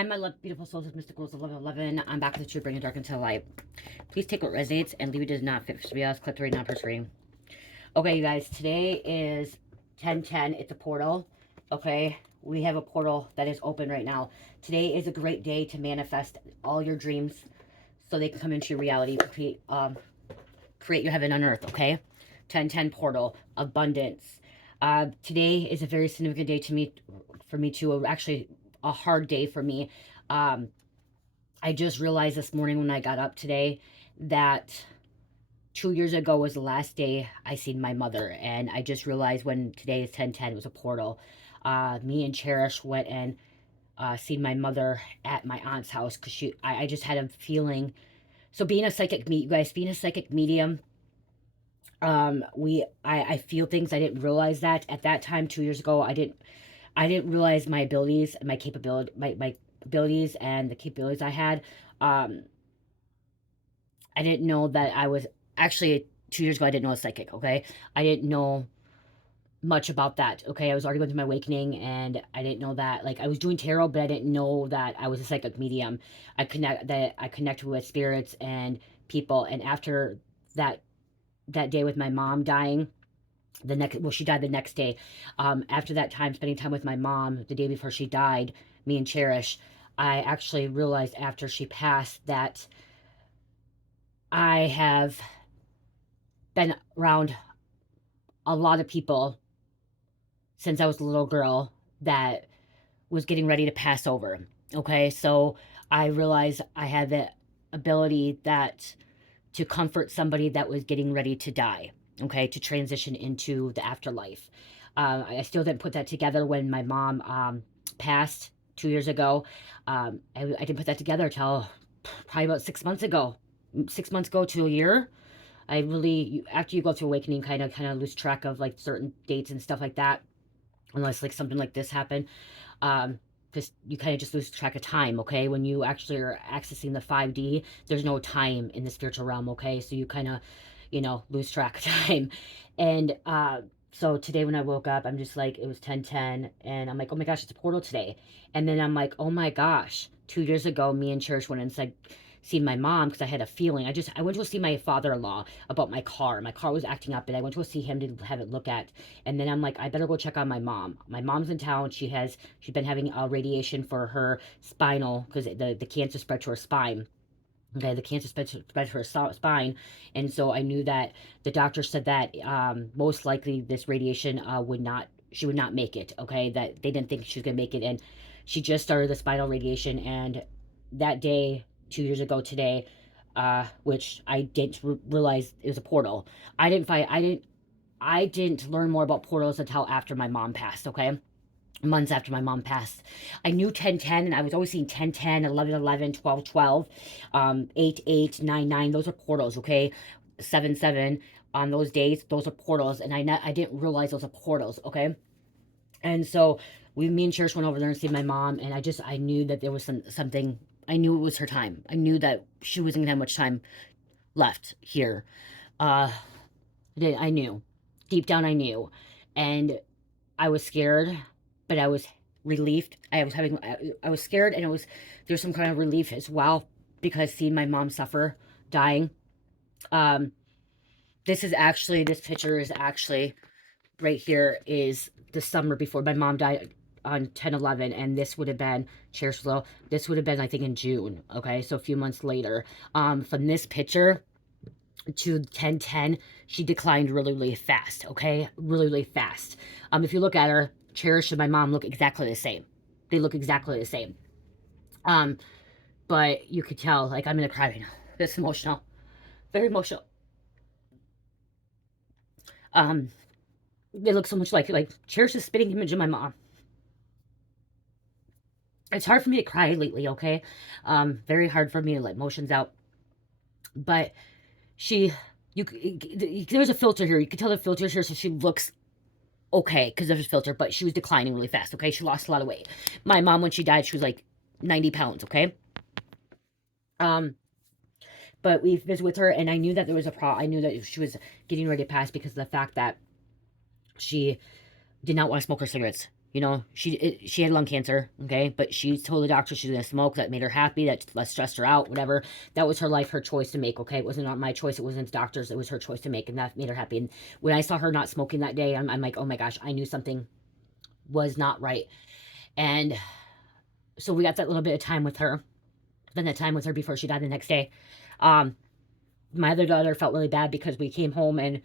Hi, my love, beautiful souls of mysticals of 11. I'm back with the truth, bringing dark into the light. Please take what resonates and leave it does not fit for somebody else. Click the right now per screen. Okay, you guys, today is 10/10. It's a portal. Okay, we have a portal that is open right now. Today is a great day to manifest all your dreams so they can come into your reality. Create your heaven on earth. Okay, 10/10 portal, abundance. Today is a very significant day for me too. Actually, a hard day for me. I just realized this morning when I got up today that 2 years ago was the last day I seen my mother, and I just realized when today is 10/10 was a portal. Me and Cherish went and seen my mother at my aunt's house because I just had a feeling. So being a you guys, being a psychic medium, I feel things. I didn't realize that at that time 2 years ago. I didn't realize my abilities, my capability, my abilities and the capabilities I had. Um, I didn't know that I was actually 2 years ago. I didn't know I was psychic. Okay, I didn't know much about that. Okay, I was already going through my awakening, and I didn't know that. Like, I was doing tarot, but I didn't know that I was a psychic medium. I connected with spirits and people, and after that day with my mom dying, she died the next day. After that time, spending time with my mom the day before she died, me and Cherish, I actually realized after she passed that I have been around a lot of people since I was a little girl that was getting ready to pass over. Okay, so I realized I had the ability that to comfort somebody that was getting ready to die. Okay, to transition into the afterlife. I still didn't put that together when my mom passed 2 years ago. I didn't put that together until probably about 6 months ago. 6 months ago to a year. I really, after you go through awakening, kind of lose track of like certain dates and stuff like that, unless like something like this happened. Because you kind of just lose track of time. Okay, when you actually are accessing the 5D, there's no time in the spiritual realm. Okay, so you kind of, lose track of time. And so today when I woke up, I'm just like, it was 10/10, and I'm like, oh my gosh, it's a portal today. And then I'm like, oh my gosh, 2 years ago, me and Cherish went and said, seen my mom because I had a feeling. I went to go see my father-in-law about my car. My car was acting up, and I went to go see him to have it look at. And then I'm like, I better go check on my mom. My mom's in town. She's been having radiation for her spinal because the cancer spread to her spine. Okay, the cancer spread to her spine, and so I knew that the doctor said that most likely this radiation she would not make it. Okay, that they didn't think she was gonna make it, and she just started the spinal radiation. And that day, 2 years ago today, which I didn't realize it was a portal. I didn't learn more about portals until after my mom passed. Okay, months after my mom passed. I knew 10/10, and I was always seeing 10/10, 11/11, 12/12, 8/8, 9/9. Those are portals, okay? 7/7 on those days, those are portals, and I didn't realize those are portals, okay? And so me and Cherish went over there and see my mom, and I knew that there was something. I knew it was her time. I knew that she wasn't gonna have much time left here. Uh, I knew. Deep down, I knew. And I was scared, but I was relieved. I was scared, and there's some kind of relief as well because seeing my mom suffer, dying. Um, this picture is actually right here is the summer before my mom died on 10/11, and this would have been Cherish Low. This would have been, I think, in June. Okay, so a few months later. From this picture to 10/10, she declined really, really fast. Okay, really, really fast. If you look at her, Cherish and my mom look exactly the same. They look exactly the same. But you could tell, like, I'm gonna cry right now. It's emotional, very emotional. They look so much like Cherish is spitting image of my mom. It's hard for me to cry lately. Okay, very hard for me to let emotions out. But there's a filter here. You can tell the filter's here, so she looks okay because there's a filter, but she was declining really fast. Okay, she lost a lot of weight. My mom, when she died, she was like 90 pounds. Okay, but we visited with her, and I knew that there was a problem. I knew that she was getting ready to pass because of the fact that she did not want to smoke her cigarettes. You know, she had lung cancer, okay? But she told the doctor she's going to smoke. That made her happy. That less stressed her out, whatever. That was her life, her choice to make, okay? It wasn't not my choice. It wasn't the doctor's. It was her choice to make, and that made her happy. And when I saw her not smoking that day, I'm like, oh my gosh, I knew something was not right. And so we got that little bit of time with her. Spent that time with her before she died the next day. Um, my other daughter felt really bad because we came home, and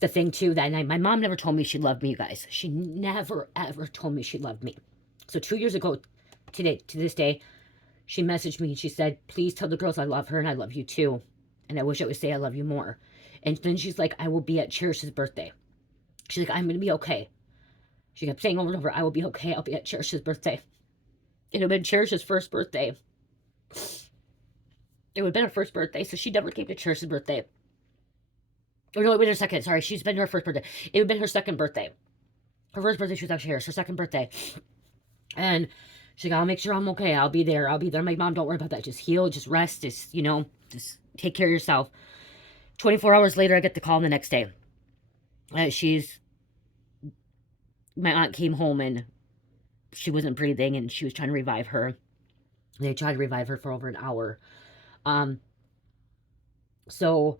the thing too that night, my mom never told me she loved me, you guys. She never ever told me she loved me. So 2 years ago today, to this day, she messaged me and she said, please tell the girls I love her and I love you too. And I wish I would say I love you more. And then she's like, I will be at Cherish's birthday. She's like, I'm going to be okay. She kept saying over and over, I will be okay. I'll be at Cherish's birthday. It would have been Cherish's first birthday. It would have been her first birthday. So she never came to Cherish's birthday. Or no, it was her second. Sorry, she's been to her first birthday. It would have been her second birthday. Her first birthday, she was actually here. It's her second birthday. And she's like, I'll make sure I'm okay. I'll be there. I'll be there. I'm like, Mom, don't worry about that. Just heal. Just rest. Just, you know, just take care of yourself. 24 hours later, I get the call the next day. My aunt came home and she wasn't breathing and she was trying to revive her. They tried to revive her for over an hour. So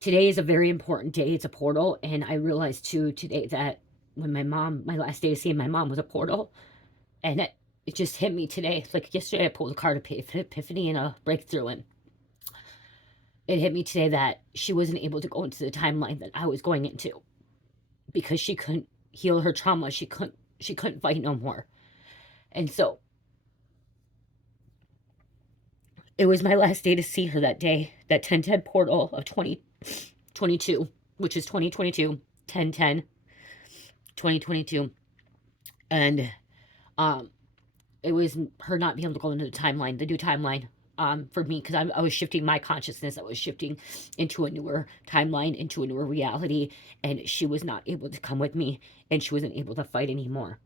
today is a very important day. It's a portal. And I realized too today that when my last day of seeing my mom was a portal. And it just hit me today. Like yesterday I pulled a card of epiphany and a breakthrough. And it hit me today that she wasn't able to go into the timeline that I was going into. Because she couldn't heal her trauma. She couldn't fight no more. And so it was my last day to see her that day. That 1010 portal of 2022, which is 2022, 1010, 2022. And it was her not being able to go into the timeline, the new timeline, for me, because I was shifting my consciousness. I was shifting into a newer timeline, into a newer reality, and she was not able to come with me, and she wasn't able to fight anymore.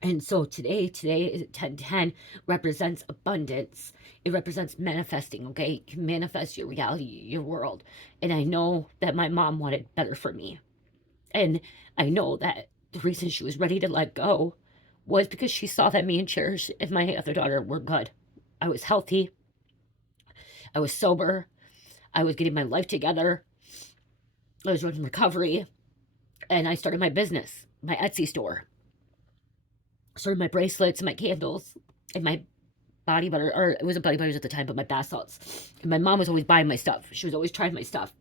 And so today is 1010 represents abundance. It represents manifesting, okay? You can manifest your reality, your world. And I know that my mom wanted better for me. And I know that the reason she was ready to let go was because she saw that me and Cherish and my other daughter were good. I was healthy. I was sober. I was getting my life together. I was running recovery. And I started my business, my Etsy store. Started my bracelets and my candles and my body butter, or it wasn't body butters at the time, but my bath salts. And my mom was always buying my stuff. She was always trying my stuff.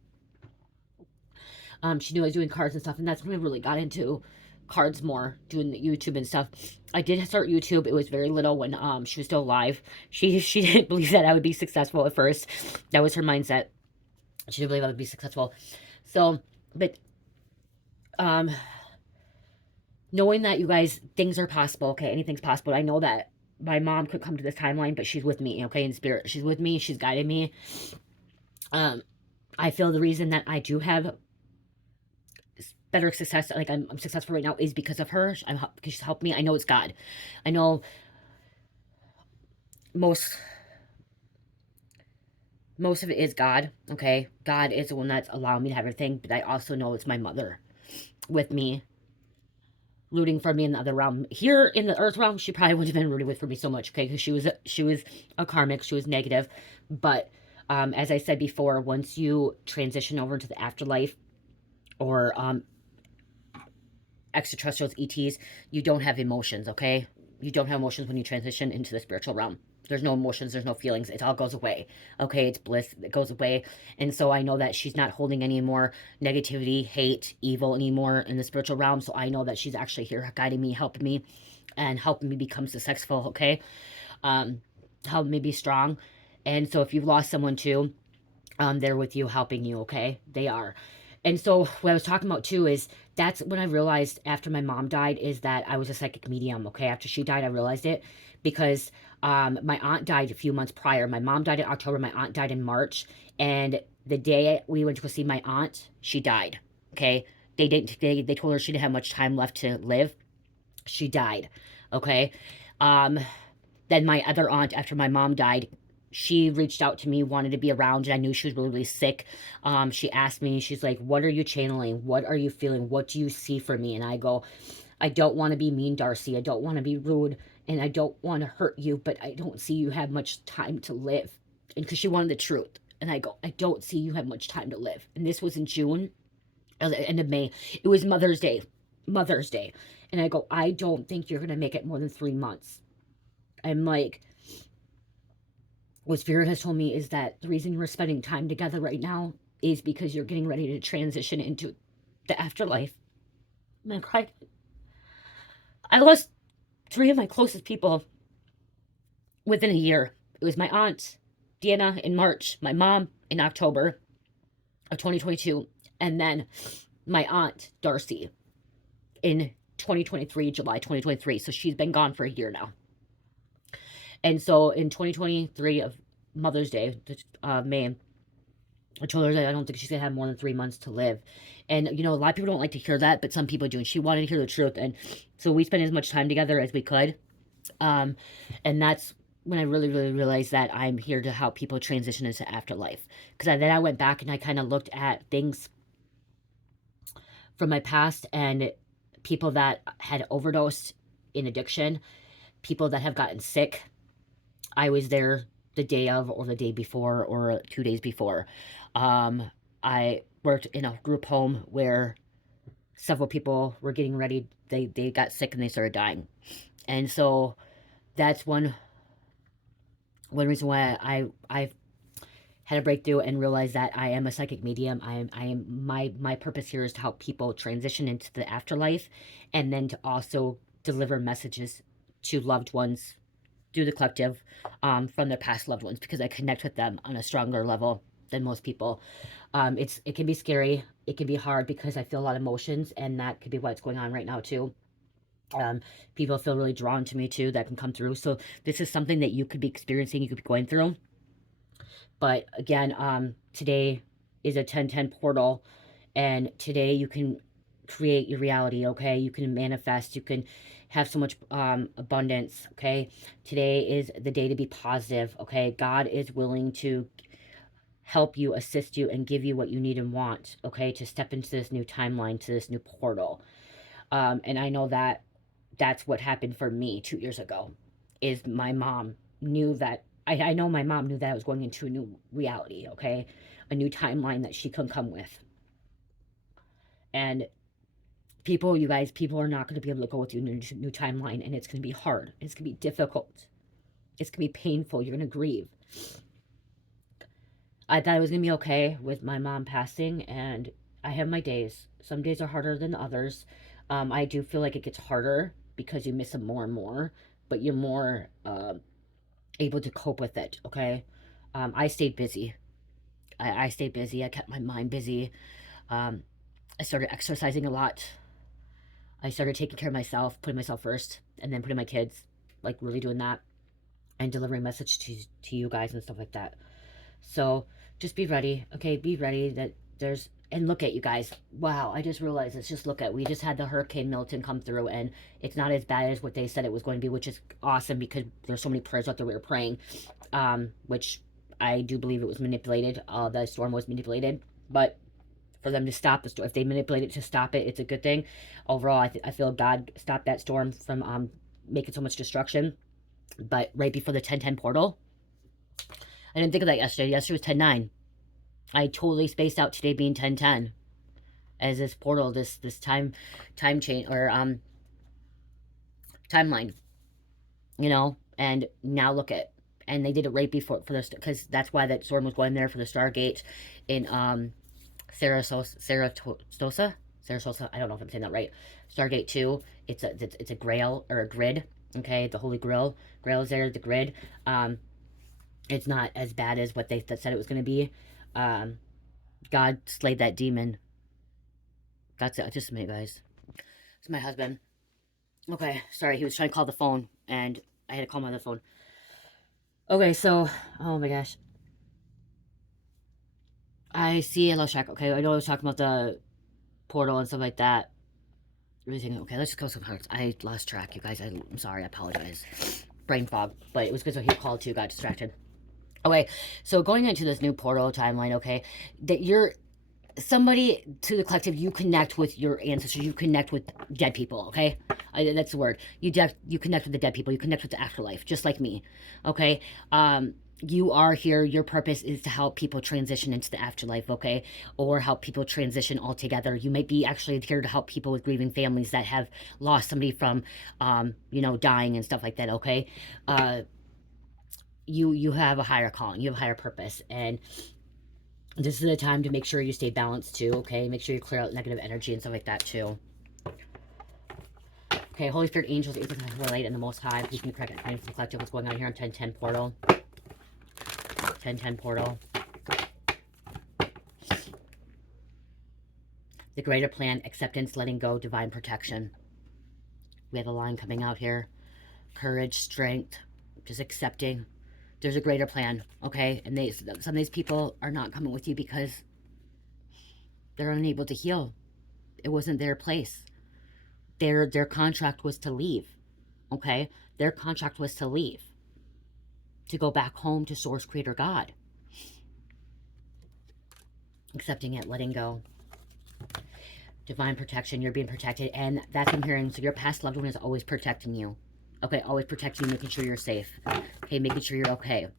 She knew I was doing cards and stuff, and that's when I really got into cards more, doing the YouTube and stuff. I did start YouTube. It was very little when she was still alive. She didn't believe that I would be successful at first. That was her mindset. She didn't believe I would be successful. So, but knowing that, you guys, things are possible, okay? Anything's possible. I know that my mom could come to this timeline, but she's with me, okay, in spirit. She's with me. She's guiding me. I feel the reason that I do have better success, like I'm successful right now, is because of her. Because she's helped me. I know it's God. I know most of it is God, okay? God is the one that's allowing me to have everything, but I also know it's my mother with me, rooting for me in the other realm. Here in the earth realm, she probably wouldn't have been rooting for me so much, okay? Because she was a karmic, she was negative. But as I said before, once you transition over into the afterlife or extraterrestrials, ETs, you don't have emotions, okay? You don't have emotions when you transition into the spiritual realm. There's no emotions, there's no feelings. It all goes away. Okay, it's bliss. It goes away. And so I know that she's not holding any more negativity, hate, evil anymore in the spiritual realm. So I know that she's actually here guiding me, helping me, and helping me become successful, okay? Helping me be strong. And so if you've lost someone too, they're with you, helping you, okay? They are. And so what I was talking about too is that's when I realized after my mom died is that I was a psychic medium, okay? After she died, I realized it because my aunt died a few months prior. My mom died in October. My aunt died in March. And the day we went to go see my aunt, she died, okay? They told her she didn't have much time left to live. She died, okay? Then my other aunt, after my mom died, she reached out to me, wanted to be around, and I knew she was really, really sick. She asked me, she's like, what are you channeling? What are you feeling? What do you see for me? And I go, I don't want to be mean, Darcy. I don't want to be rude, and I don't want to hurt you, but I don't see you have much time to live. And because she wanted the truth. And I go, I don't see you have much time to live. And this was in June, at the end of May. It was Mother's Day. Mother's Day. And I go, I don't think you're going to make it more than 3 months. I'm like, what Spirit has told me is that the reason you're spending time together right now is because you're getting ready to transition into the afterlife. And I cried. I lost 3 of my closest people within a year. It was my aunt, Deanna, in March, my mom in October of 2022, and then my aunt, Darcy, in 2023, July 2023. So she's been gone for a year now. And so in 2023 of Mother's Day, May, I told her that I don't think she's going to have more than 3 months to live. And, you know, a lot of people don't like to hear that, but some people do. And she wanted to hear the truth. And so we spent as much time together as we could. And that's when I really, really realized that I'm here to help people transition into afterlife. Because then I went back and I kind of looked at things from my past and people that had overdosed in addiction, people that have gotten sick. I was there the day of or the day before or 2 days before. I worked in a group home where several people were getting ready. They got sick and they started dying. And so that's one reason why I had a breakthrough and realized that I am a psychic medium. My purpose here is to help people transition into the afterlife, and then to also deliver messages to loved ones through the collective, from their past loved ones, because I connect with them on a stronger level than most people. It can be scary. It can be hard because I feel a lot of emotions, and that could be what's going on right now too. People feel really drawn to me too, that can come through. So this is something that you could be experiencing, you could be going through. But again, today is a 1010 portal, and today you can create your reality, okay? You can manifest, you can have so much abundance, okay? Today is the day to be positive, okay? God is willing to help you, assist you, and give you what you need and want, okay? To step into this new timeline, to this new portal. And I know that that's what happened for me 2 years ago, is my mom knew that, I know my mom knew that I was going into a new reality, okay? A new timeline that she couldn't come with. And people, you guys, people are not going to be able to go with you in a new timeline, and it's going to be hard. It's going to be difficult. It's going to be painful. You're going to grieve. I thought it was going to be okay with my mom passing, and I have my days. Some days are harder than others. I do feel like it gets harder because you miss them more and more, but you're more able to cope with it, okay? I stayed busy. I stayed busy. I kept my mind busy. I started exercising a lot. I started taking care of myself, putting myself first, and then putting my kids, like really doing that, and delivering message to you guys and stuff like that. So just be ready, okay? Be ready that there's, and look at you guys. Wow, I just realized this. Just look at, we just had the Hurricane Milton come through, and it's not as bad as what they said it was going to be, which is awesome because there's so many prayers out there we were praying, which I do believe it was manipulated. The storm was manipulated, but for them to stop the storm, if they manipulate it to stop it, it's a good thing. Overall, I feel God stopped that storm from making so much destruction. But right before the 1010 portal, I didn't think of that yesterday. Yesterday was 10-9. I totally spaced out today being 10-10 as this portal, this time change, or timeline, you know. And now look at, and they did it right before, for this, because that's why that storm was going there for the Stargate in Saratosa. I don't know if I'm saying that right. Stargate 2. It's a grail, or a grid. Okay, the Holy Grail. Grail is there, the grid. It's not as bad as what they said it was going to be. God slayed that demon. That's it. Just a minute, guys. It's my husband. Okay, sorry. He was trying to call the phone, and I had to call my other phone. Okay, so, oh my gosh. I see, I lost track. Okay, I know I was talking about the portal and stuff like that. Everything. Okay, let's just go some hearts. I lost track, you guys. I'm sorry. I apologize. Brain fog. But it was because he called too. Got distracted. Okay, so going into this new portal timeline, okay, that somebody to the collective, you connect with your ancestors, you connect with dead people, okay? That's the word. You connect with the dead people, you connect with the afterlife, just like me, okay? You are here, your purpose is to help people transition into the afterlife, okay? Or help people transition altogether. You might be actually here to help people with grieving families that have lost somebody from, you know, dying and stuff like that, okay? You have a higher calling, you have a higher purpose, and this is the time to make sure you stay balanced too, okay? Make sure you clear out negative energy and stuff like that too. Okay, Holy Spirit, angels, relate, and the Most High. Please can you correct and the collective what's going on here on 1010 portal. 1010 portal. The greater plan, acceptance, letting go, divine protection. We have a line coming out here. Courage, strength, just accepting. There's a greater plan, okay? And some of these people are not coming with you because they're unable to heal. It wasn't their place. Their contract was to leave, okay? Their contract was to leave, to go back home to Source, Creator, God. Accepting it, letting go. Divine protection, you're being protected, and that's what I'm hearing. So your past loved one is always protecting you, okay? Always protecting you, making sure you're safe, okay? Making sure you're okay.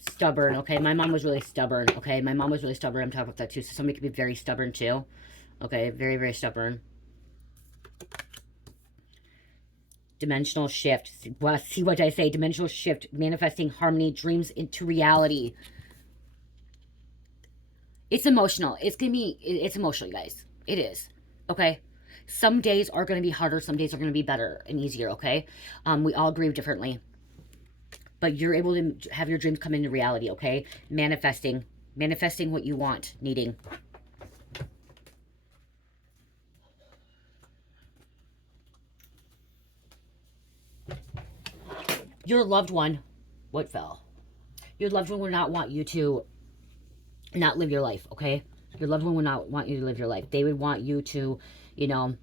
Stubborn, okay? My mom was really stubborn, okay? My mom was really stubborn. I'm talking about that too. So somebody could be very stubborn too, okay? Very, very stubborn. Dimensional shift. Well, see what I say? Dimensional shift, manifesting harmony, dreams into reality. It's emotional. It's emotional, you guys. It is, okay? Some days are going to be harder. Some days are going to be better and easier, okay? We all grieve differently. But you're able to have your dreams come into reality, okay? Manifesting what you want, needing. Your loved one, what fell? Your loved one would not want you to not live your life, okay? Your loved one would not want you to live your life. They would want you to, you know,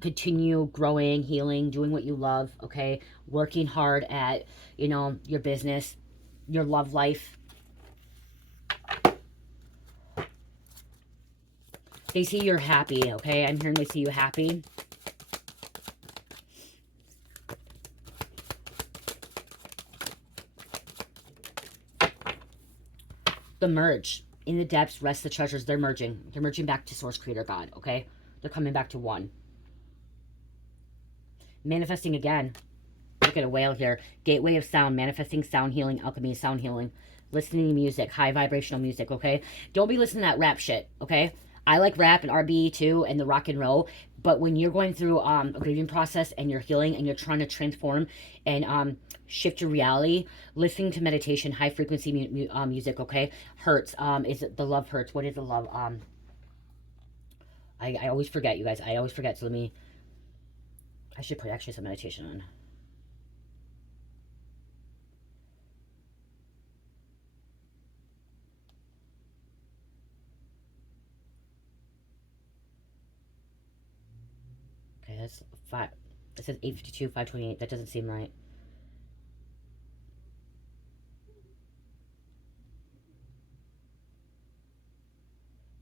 continue growing, healing, doing what you love, okay? Working hard at, you know, your business, your love life. They see you're happy, okay? I'm hearing they see you happy. The merge. In the depths, rest the treasures. They're merging. They're merging back to Source, Creator, God, okay? They're coming back to one. Manifesting again. Look at a whale here. Gateway of sound. Manifesting sound healing. Alchemy, sound healing. Listening to music. High vibrational music, okay? Don't be listening to that rap shit, okay? I like rap and R&B too, and the rock and roll. But when you're going through a grieving process and you're healing and you're trying to transform and shift your reality, listening to meditation, high frequency music, okay? Hurts. Is it the love hurts? What is the love? I always forget, you guys. I always forget. So I should put actually some meditation on. Okay, that's 5. It says 852, 528. That doesn't seem right.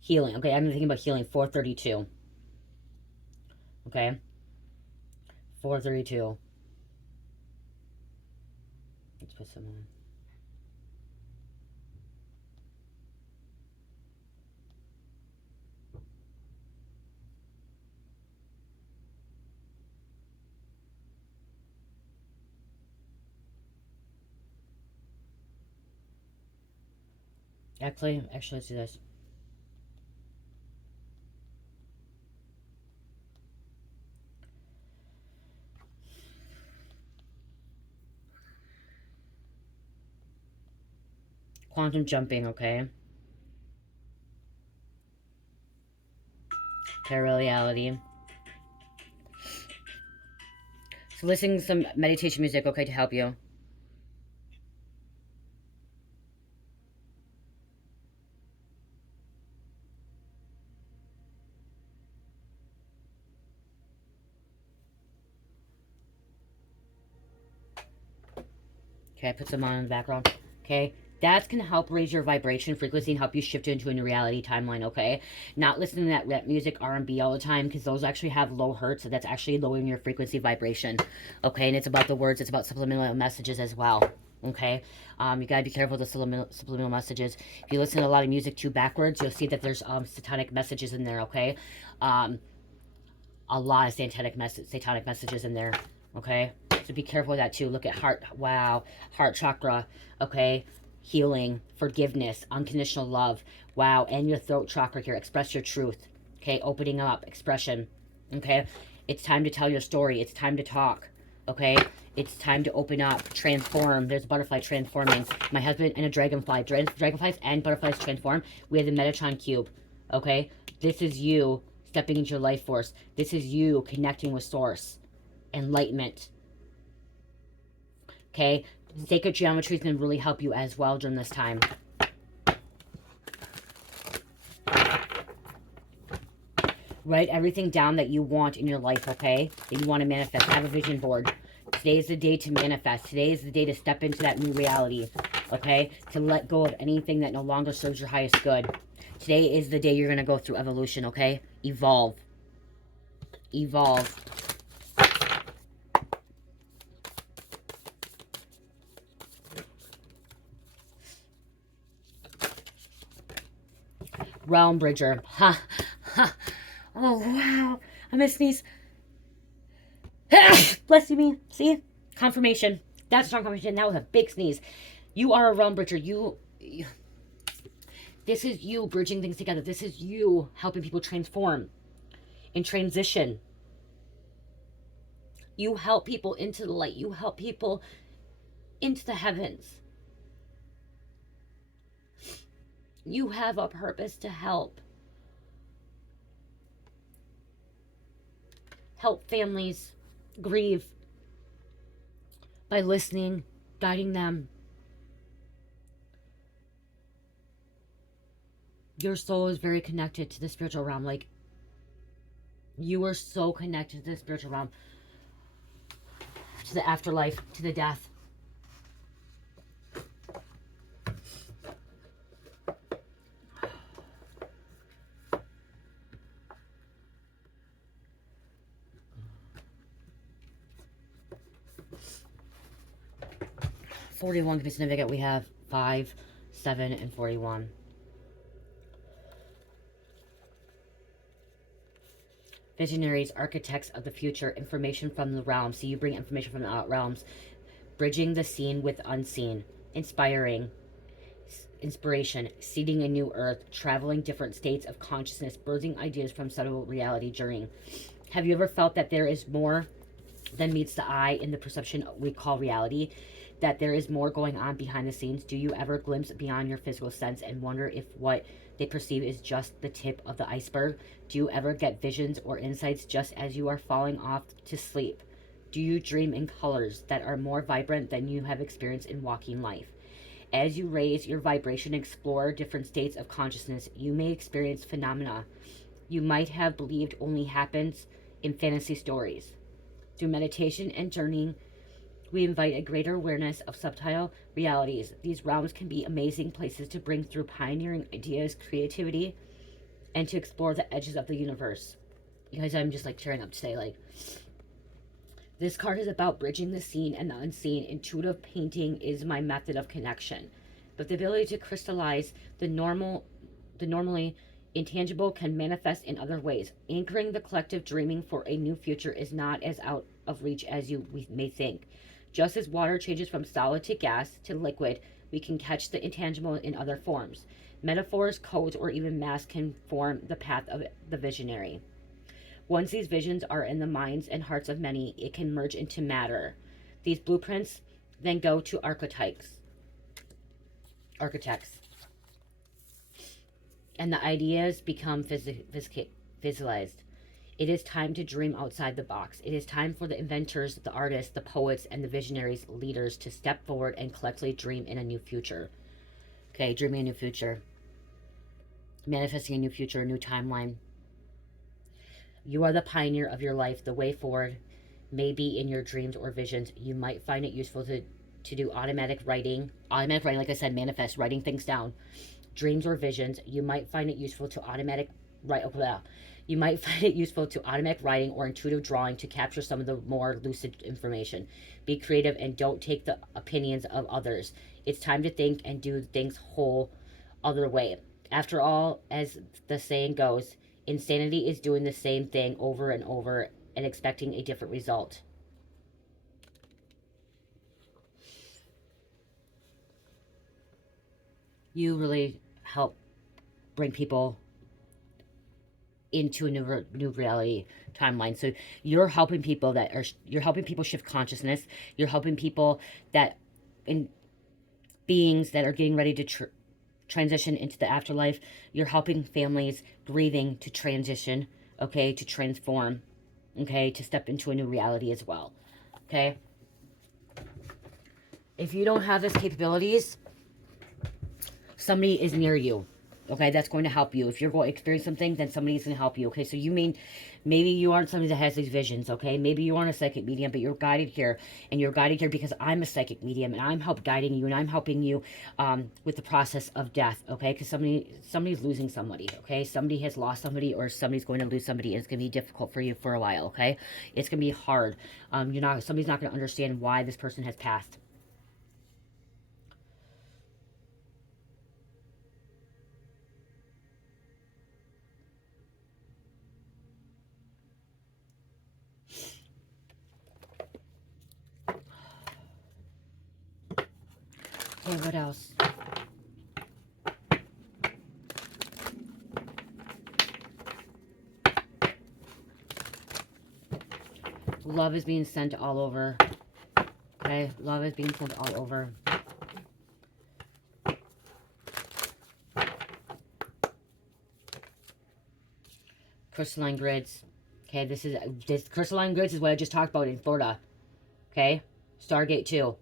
Healing. Okay, I'm thinking about healing. 432. Okay. 432. Let's put some on. Actually, let's do this. Quantum jumping, okay? Parareality. So listening to some meditation music, okay, to help you. Okay, I put some on in the background. Okay, that's going to help raise your vibration frequency and help you shift into a new reality timeline, okay? Not listening to that rap music, R&B all the time, because those actually have low hertz, so that's actually lowering your frequency vibration, okay? And it's about the words, it's about subliminal messages as well, okay? You got to be careful with the subliminal messages. If you listen to a lot of music too backwards, you'll see that there's satanic messages in there, okay? A lot of satanic messages in there, okay? So be careful with that too. Look at heart, wow, heart chakra, okay? Healing, forgiveness, unconditional love, wow, and your throat chakra here. Express your truth, okay? Opening up, expression, okay? It's time to tell your story. It's time to talk, okay? It's time to open up, transform. There's a butterfly transforming. My husband and a dragonfly. Dragonflies and butterflies transform. We have the Metatron cube, okay? This is you stepping into your life force. This is you connecting with source. Enlightenment. Okay? Sacred geometry is going to really help you as well during this time. Write everything down that you want in your life, okay? That you want to manifest. Have a vision board. Today is the day to manifest. Today is the day to step into that new reality, okay? To let go of anything that no longer serves your highest good. Today is the day you're going to go through evolution, okay? Evolve. Evolve. Realm Bridger. Ha. Ha. Oh, wow. I'm going to sneeze. Bless you, me. See? Confirmation. That's strong confirmation. That was a big sneeze. You are a realm bridger. This is you bridging things together. This is you helping people transform and transition. You help people into the light. You help people into the heavens. You have a purpose to help. Help families grieve by listening, guiding them. Your soul is very connected to the spiritual realm. Like, you are so connected to the spiritual realm, to the afterlife, to the death. $41 could be significant. We have 5, 7, and 41. Visionaries, architects of the future, information from the realms. So you bring information from the realms. Bridging the seen with unseen. Inspiring. Inspiration. Seeding a new earth. Traveling different states of consciousness. Birthing ideas from subtle reality journey. Have you ever felt that there is more than meets the eye in the perception we call reality? That there is more going on behind the scenes? Do you ever glimpse beyond your physical sense and wonder if what they perceive is just the tip of the iceberg? Do you ever get visions or insights just as you are falling off to sleep? Do you dream in colors that are more vibrant than you have experienced in walking life? As you raise your vibration and explore different states of consciousness, you may experience phenomena you might have believed only happens in fantasy stories. Through meditation and journeying, we invite a greater awareness of subtle realities. These realms can be amazing places to bring through pioneering ideas, creativity, and to explore the edges of the universe. You guys, I'm just like tearing up today. Like, this card is about bridging the seen and the unseen. Intuitive painting is my method of connection. But the ability to crystallize the normally intangible can manifest in other ways. Anchoring the collective dreaming for a new future is not as out of reach as we may think. Just as water changes from solid to gas to liquid, we can catch the intangible in other forms. Metaphors, codes, or even masks can form the path of the visionary. Once these visions are in the minds and hearts of many, it can merge into matter. These blueprints then go to archetypes. And the ideas become visualized. It is time to dream outside the box. It is time for the inventors, the artists, the poets, and the visionaries, leaders to step forward and collectively dream in a new future. Okay, dreaming a new future. Manifesting a new future, a new timeline. You are the pioneer of your life. The way forward may be in your dreams or visions. You might find it useful to do automatic writing. Automatic writing, like I said, manifest, writing things down. Dreams or visions. You might find it useful to automatic write. You might find it useful to automatic writing or intuitive drawing to capture some of the more lucid information. Be creative and don't take the opinions of others. It's time to think and do things whole other way. After all, as the saying goes, insanity is doing the same thing over and over and expecting a different result. You really help bring people into a new reality timeline. So you're helping people you're helping people shift consciousness. You're helping people that in beings that are getting ready to transition into the afterlife. You're helping families grieving to transition, okay, to transform, okay, to step into a new reality as well. Okay. If you don't have these capabilities, somebody is near you. Okay, that's going to help you. If you're going to experience something, then somebody's going to help you. Okay, so you mean maybe you aren't somebody that has these visions. Okay, maybe you aren't a psychic medium, but you're guided here, and you're guided here because I'm a psychic medium, and I'm guiding you, and I'm helping you with the process of death. Okay, because somebody's losing somebody. Okay, somebody has lost somebody, or somebody's going to lose somebody, and it's going to be difficult for you for a while. Okay, it's going to be hard. Somebody's not going to understand why this person has passed. Okay, what else? Love is being sent all over. Okay, love is being sent all over. Crystalline grids. Okay, this crystalline grids is what I just talked about in Florida. Okay, Stargate 2.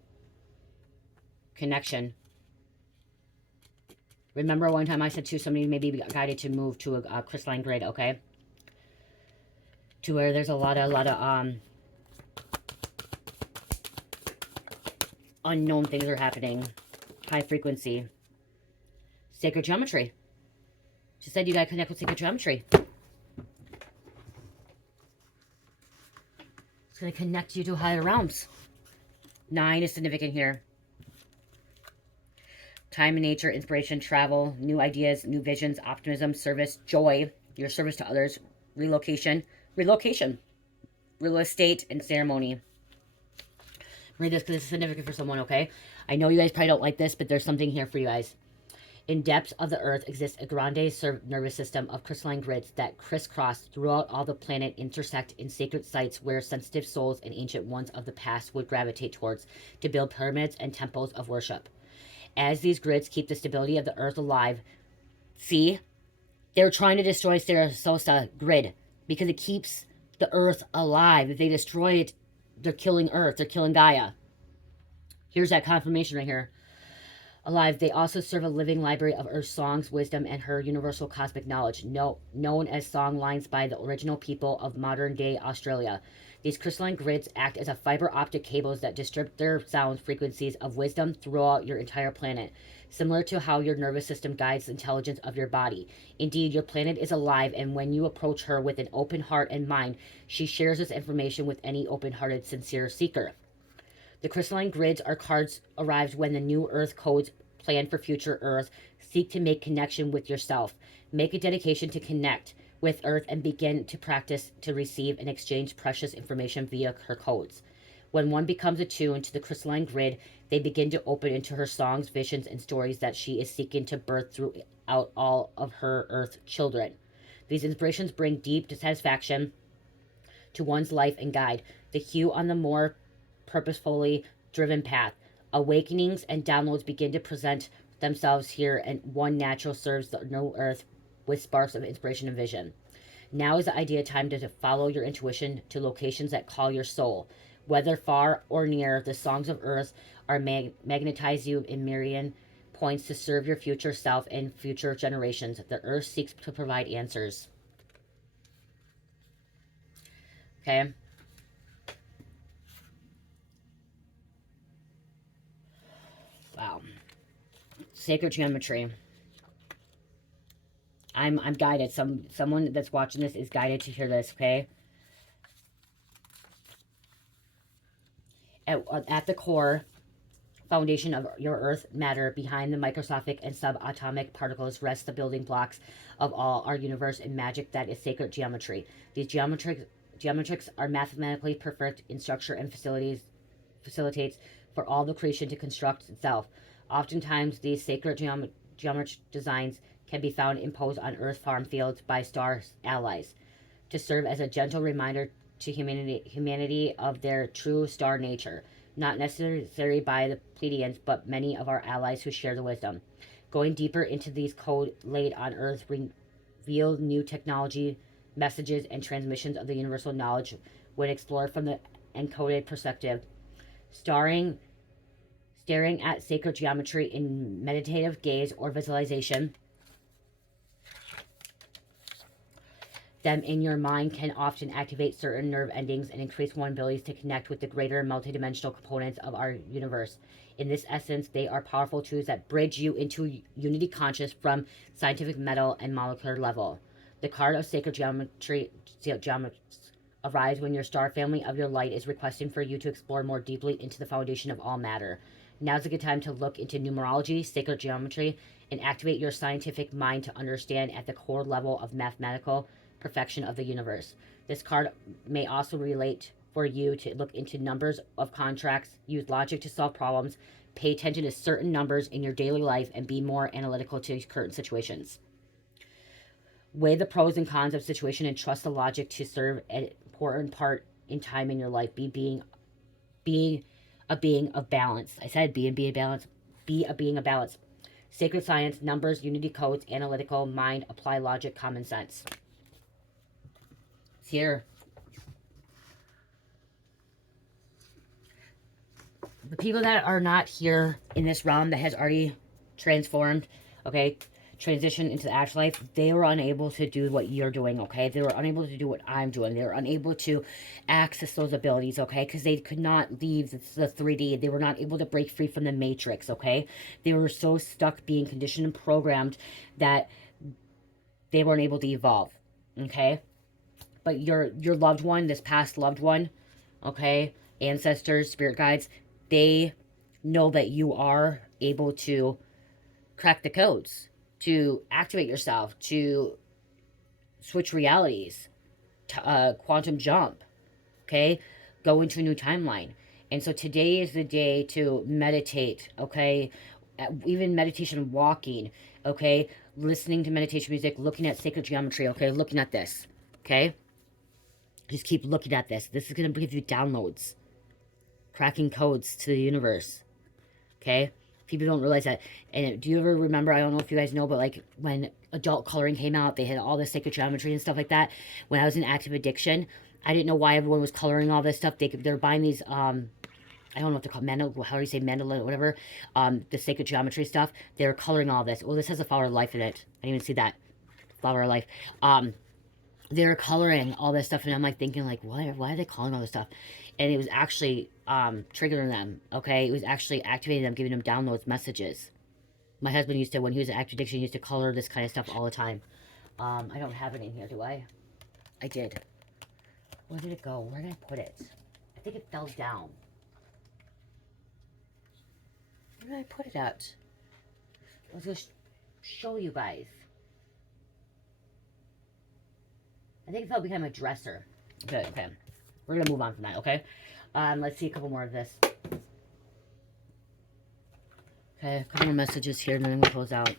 Connection. Remember one time I said to somebody maybe guided to move to a crystalline grid, okay? To where there's a lot of unknown things are happening. High frequency. Sacred geometry. She said you gotta connect with sacred geometry. It's gonna connect you to higher realms. 9 is significant here. Time and nature, inspiration, travel, new ideas, new visions, optimism, service, joy, your service to others, relocation, real estate, and ceremony. Read this because it's significant for someone, okay? I know you guys probably don't like this, but there's something here for you guys. In depths of the earth exists a grande nervous system of crystalline grids that crisscross throughout all the planet, intersect in sacred sites where sensitive souls and ancient ones of the past would gravitate towards to build pyramids and temples of worship. As these grids keep the stability of the earth alive, see, they're trying to destroy Sarasota grid because it keeps the earth alive. If they destroy it, they're killing Earth. They're killing Gaia. Here's that confirmation right here. Alive, they also serve a living library of Earth's songs, wisdom, and her universal cosmic knowledge, known as song lines by the original people of modern-day Australia. These crystalline grids act as a fiber optic cables that distribute their sound frequencies of wisdom throughout your entire planet, similar to how your nervous system guides the intelligence of your body. Indeed, your planet is alive, and when you approach her with an open heart and mind, she shares this information with any open-hearted, sincere seeker. The crystalline grids are cards arrived when the new Earth codes planned for future Earth seek to make connection with yourself. Make a dedication to connect with Earth and begin to practice to receive and exchange precious information via her codes. When one becomes attuned to the crystalline grid, they begin to open into her songs, visions, and stories that she is seeking to birth throughout all of her Earth children. These inspirations bring deep satisfaction to one's life and guide the hue on the more purposefully driven path. Awakenings and downloads begin to present themselves here, and one natural serves the new Earth with sparks of inspiration and vision. Now is the ideal time to follow your intuition to locations that call your soul. Whether far or near, the songs of earth are magnetize you in myriad points to serve your future self and future generations. The earth seeks to provide answers. Okay. Wow. Sacred geometry. I'm guided. Someone that's watching this is guided to hear this, okay? At the core foundation of your earth matter, behind the microscopic and subatomic particles, rest the building blocks of all our universe and magic that is sacred geometry. These geometrics are mathematically perfect in structure and facilitates for all the creation to construct itself. Oftentimes, these sacred geometric designs can be found imposed on earth farm fields by star allies to serve as a gentle reminder to humanity of their true star nature, not necessarily by the Pleiadians, but many of our allies who share the wisdom. Going deeper into these code laid on Earth reveal new technology, messages, and transmissions of the universal knowledge when explored from the encoded perspective. Staring at sacred geometry in meditative gaze or visualization, them in your mind can often activate certain nerve endings and increase one's abilities to connect with the greater multidimensional components of our universe. In this essence, they are powerful tools that bridge you into unity conscious from scientific metal and molecular level. The card of sacred geometry arrives when your star family of your light is requesting for you to explore more deeply into the foundation of all matter. Now's a good time to look into numerology, sacred geometry, and activate your scientific mind to understand at the core level of mathematical perfection of the universe. This card may also relate for you to look into numbers of contracts, use logic to solve problems, pay attention to certain numbers in your daily life, and be more analytical to current situations. Weigh the pros and cons of situation and trust the logic to serve an important part in time in your life. Be a being of balance. I said be a being of balance. Be a being of balance. Sacred science, numbers, unity codes, analytical mind, apply logic, common sense. It's here. The people that are not here in this realm that has already transformed, okay, transitioned into the afterlife, they were unable to do what you're doing, okay? They were unable to do what I'm doing. They were unable to access those abilities, okay? Because they could not leave the 3D. They were not able to break free from the matrix, okay? They were so stuck being conditioned and programmed that they weren't able to evolve, okay? But your loved one, this past loved one, okay, ancestors, spirit guides, they know that you are able to crack the codes, to activate yourself, to switch realities, quantum jump, okay, go into a new timeline. And so today is the day to meditate, okay, even meditation walking, okay, listening to meditation music, looking at sacred geometry, okay, looking at this, okay. Just keep looking at this. This is going to give you downloads. Cracking codes to the universe. Okay? People don't realize that. And do you ever remember, I don't know if you guys know, but like when adult coloring came out, they had all this sacred geometry and stuff like that. When I was in active addiction, I didn't know why everyone was coloring all this stuff. They're buying these, I don't know what they're called, how do you say, mandala, whatever, the sacred geometry stuff. They're coloring all this. Well, this has a flower of life in it. I didn't even see that. Flower of life. They're coloring all this stuff, and I'm like thinking like, why are they calling all this stuff? And it was actually triggering them, okay? It was actually activating them, giving them downloads, messages. My husband used to, when he was in active addiction, he used to color this kind of stuff all the time. I don't have it in here, do I? I did. Where did it go? Where did I put it? I think it fell down. Where did I put it at? I was going to show you guys. I think it fell behind my dresser. Good, okay. We're going to move on from that, okay? Let's see a couple more of this. Okay, a couple more messages here, and then we'll close out.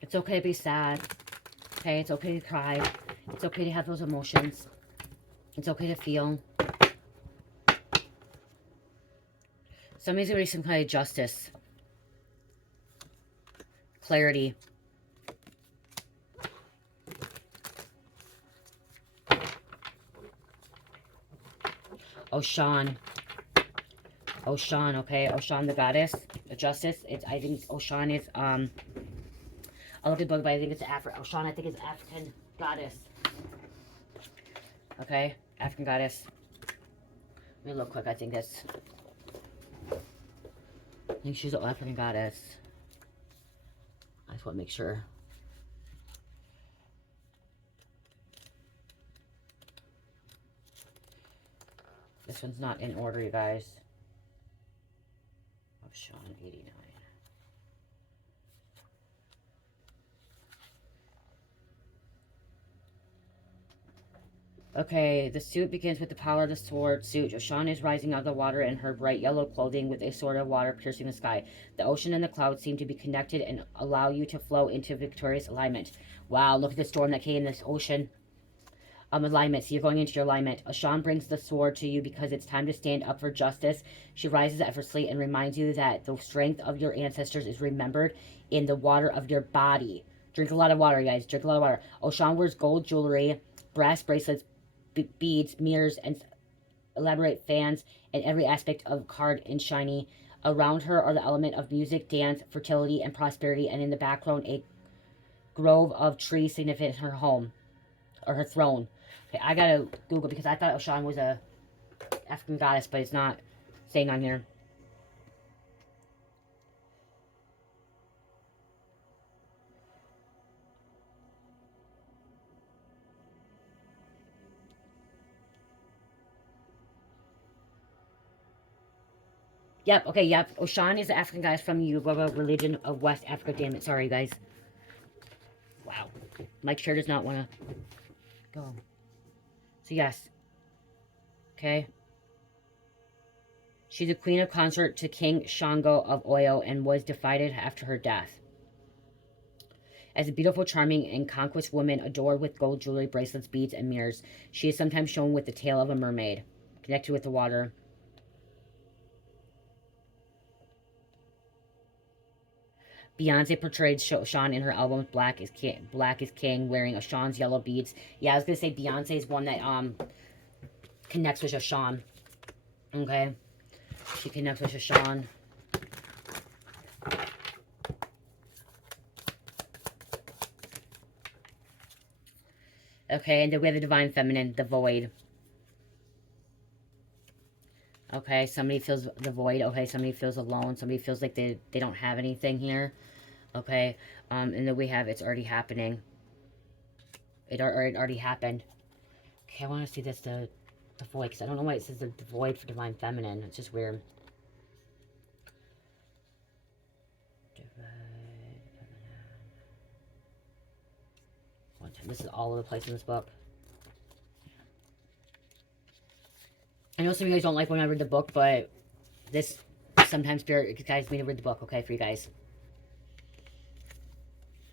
It's okay to be sad. Okay, it's okay to cry. It's okay to have those emotions. It's okay to feel. Somebody's going to be some kind of justice. Clarity. Oshan. Oshan, okay. Oshan, the goddess. The justice. I think Oshan is, I looked at the book, but I think it's Oshan, I think is African goddess. Okay. African goddess. Let me look quick. I think she's an African goddess. I just want to make sure. This one's not in order, you guys. Oh, Sean, 89. Okay, the suit begins with the power of the sword suit. Oshan is rising out of the water in her bright yellow clothing with a sword of water piercing the sky. The ocean and the clouds seem to be connected and allow you to flow into victorious alignment. Wow, look at the storm that came in this ocean. Alignment. So you're going into your alignment. Oshan brings the sword to you because it's time to stand up for justice. She rises effortlessly and reminds you that the strength of your ancestors is remembered in the water of your body. Drink a lot of water, guys. Drink a lot of water. Oshan wears gold jewelry, brass bracelets, beads, mirrors, and elaborate fans in every aspect of card and shiny. Around her are the element of music, dance, fertility, and prosperity, and in the background a grove of trees significant her home or her throne. Okay, I gotta Google because I thought Oshan was a African goddess, but it's not saying on here. Yep, okay, yep. Oshan is the African goddess from the Yoruba religion of West Africa. Damn it, sorry, guys. Wow. My chair does not want to go. So, yes. Okay. She's the queen of consort to King Shango of Oyo and was defeated after her death. As a beautiful, charming, and conquest woman adored with gold jewelry, bracelets, beads, and mirrors, she is sometimes shown with the tail of a mermaid, connected with the water. Beyonce portrayed Sean in her album Black is King, wearing Sean's yellow beads. Yeah, I was gonna say Beyonce is one that connects with Sean. Okay, she connects with Sean. Okay, and then we have the Divine Feminine, the Void. Okay, somebody feels the void. Okay, somebody feels alone. Somebody feels like they don't have anything here. Okay, and then we have it's already happening. It already happened. Okay, I want to see this, the void, because I don't know why it says the void for Divine Feminine. It's just weird. One time. This is all over the place in this book. I know some of you guys don't like when I read the book, but this sometimes Spirit guides me to read the book, okay, for you guys.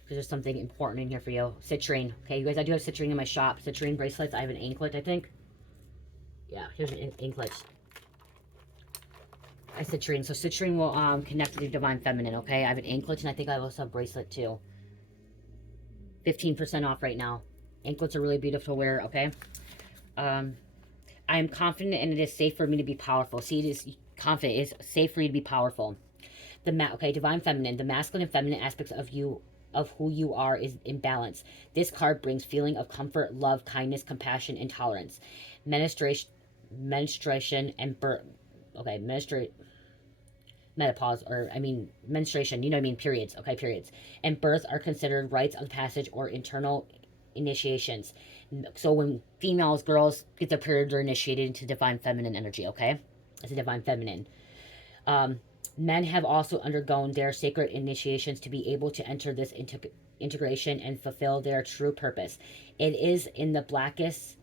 Because there's something important in here for you. Citrine. Okay, you guys, I do have citrine in my shop. Citrine bracelets. I have an anklet, I think. Yeah, here's an anklet. I citrine. So citrine will connect with your Divine Feminine, okay? I have an anklet, and I think I also have a bracelet, too. 15% off right now. Anklets are really beautiful to wear, okay? I am confident and it is safe for me to be powerful. See, it is confident. It is safe for you to be powerful. Okay, Divine Feminine. The masculine and feminine aspects of you, of who you are, is in balance. This card brings feeling of comfort, love, kindness, compassion, and tolerance. Menstruation and birth. Okay, menopause, or I mean menstruation. You know what I mean? Periods. Okay, periods and birth are considered rites of passage or internal initiations. So when females, girls get their period, they're initiated into Divine Feminine energy, okay? It's a Divine Feminine. Men have also undergone their sacred initiations to be able to enter this integration and fulfill their true purpose. It is in the blackness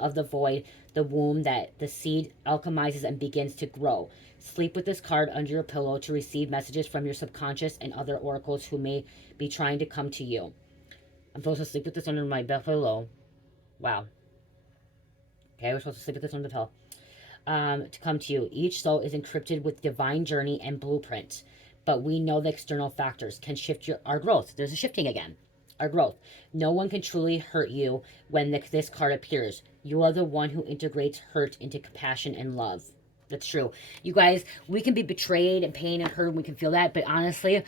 of the void, the womb, that the seed alchemizes and begins to grow. Sleep with this card under your pillow to receive messages from your subconscious and other oracles who may be trying to come to you. I'm supposed to sleep with this under my pillow. Wow. Okay, we're supposed to sleep with this under the pillow. to come to you. Each soul is encrypted with divine journey and blueprint, but we know the external factors can shift our growth. There's a shifting again. Our growth. No one can truly hurt you when this card appears. You are the one who integrates hurt into compassion and love. That's true. You guys, we can be betrayed and pain and hurt, and we can feel that, but honestly,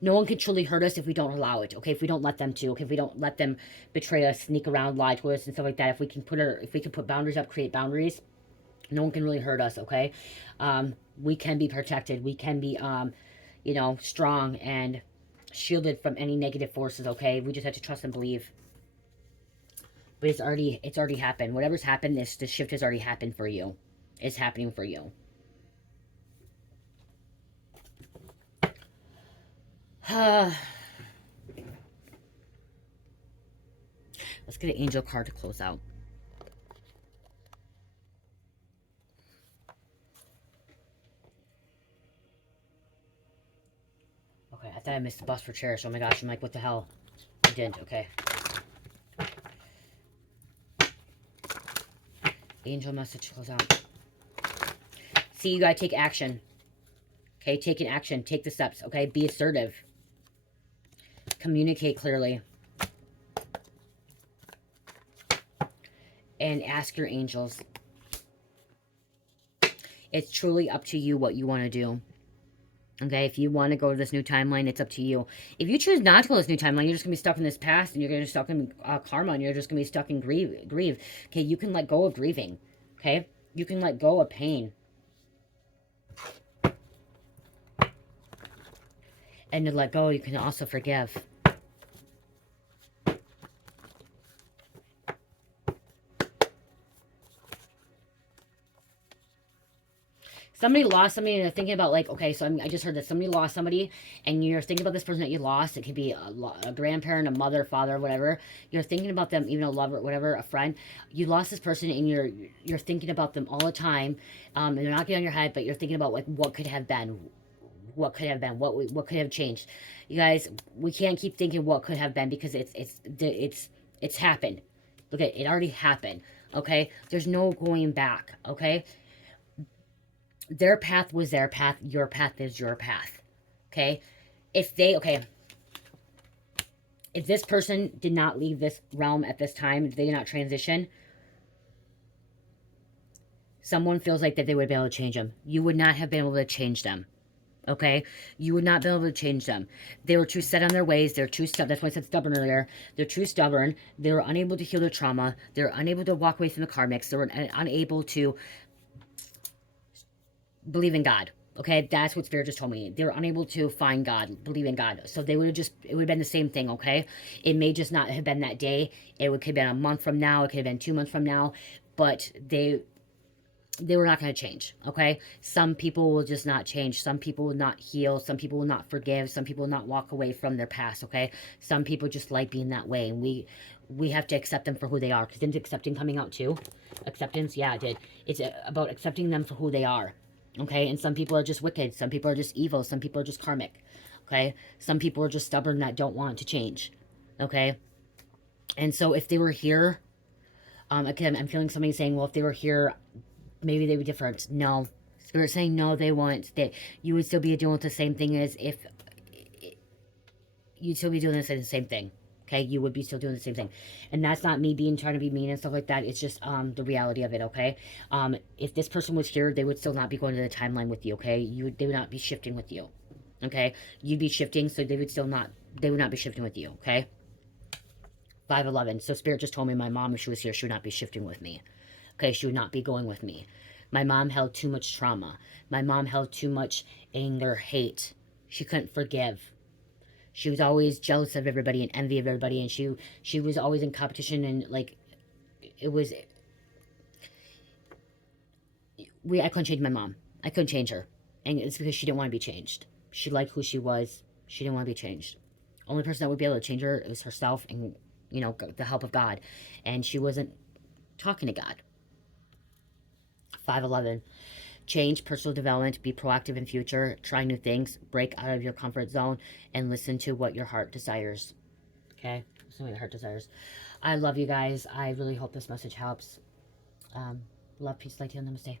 no one can truly hurt us if we don't allow it, okay? If we don't let them to, okay? If we don't let them betray us, sneak around, lie to us, and stuff like that. If we can put boundaries up, create boundaries, no one can really hurt us, okay? We can be protected. We can be, you know, strong and shielded from any negative forces, okay? We just have to trust and believe. But it's already happened. Whatever's happened, this shift has already happened for you. It's happening for you. Let's get an angel card to close out. Okay, I thought I missed the bus for Cherish. Oh my gosh, I'm like, what the hell? I didn't, okay. Angel message close out. See, you gotta take action. Okay, take an action. Take the steps, okay? Be assertive. Communicate clearly. And ask your angels. It's truly up to you what you want to do. Okay, if you want to go to this new timeline, it's up to you. If you choose not to go to this new timeline, you're just going to be stuck in this past, and you're going to be stuck in karma, and you're just going to be stuck in grieve. Okay, you can let go of grieving. Okay, you can let go of pain. And to let go, you can also forgive. Somebody lost somebody, and they're thinking about, like, okay, so I just heard that somebody lost somebody, and you're thinking about this person that you lost. It could be a grandparent, a mother, father, whatever. You're thinking about them, even a lover, whatever, a friend. You lost this person, and you're thinking about them all the time, and they're not getting on your head, but you're thinking about, like, what could have been. What could have been? What could have changed? You guys, we can't keep thinking what could have been, because it's happened. Look at it, it already happened. Okay, there's no going back. Okay. Their path was their path. Your path is your path. Okay? If this person did not leave this realm at this time, if they did not transition, someone feels like that they would be able to change them. You would not have been able to change them. Okay? You would not be able to change them. They were too set on their ways. They're too stubborn. That's why I said stubborn earlier. They're too stubborn. They were unable to heal their trauma. They're unable to walk away from the karmics. They were unable to believe in God. Okay, that's what Spirit just told me. They were unable to find God, believe in God. So they would have it would have been the same thing, okay? It may just not have been that day. It could have been a month from now. It could have been 2 months from now. But they were not going to change, okay? Some people will just not change. Some people will not heal. Some people will not forgive. Some people will not walk away from their past, okay? Some people just like being that way. And we have to accept them for who they are. Because didn't accepting coming out too? Acceptance? Yeah, it did. It's about accepting them for who they are. Okay, and some people are just wicked. Some people are just evil. Some people are just karmic. Okay, some people are just stubborn that don't want to change. Okay, and so if they were here, again, I'm feeling somebody saying, well, if they were here, maybe they'd be different. No, Spirit saying no, they won't. You would still be doing the same thing as if you'd still be doing the same thing. Okay, you would be still doing the same thing. And that's not me trying to be mean and stuff like that. It's just the reality of it, okay? If this person was here, they would still not be going to the timeline with you, okay? They would not be shifting with you, okay? You'd be shifting, so they would not be shifting with you, okay? 511. So Spirit just told me my mom, if she was here, she would not be shifting with me. Okay, she would not be going with me. My mom held too much trauma. My mom held too much anger, hate. She couldn't forgive. She was always jealous of everybody and envy of everybody, and she was always in competition, and like I couldn't change my mom. I couldn't change her, and it's because she didn't want to be changed. She liked who she was. She didn't want to be changed. Only person that would be able to change her was herself, and the help of God, and she wasn't talking to God. 511. Change, personal development, be proactive in future, try new things, break out of your comfort zone, and listen to what your heart desires. Okay? Listen to what your heart desires. I love you guys. I really hope this message helps. Love, peace, light, heal, namaste.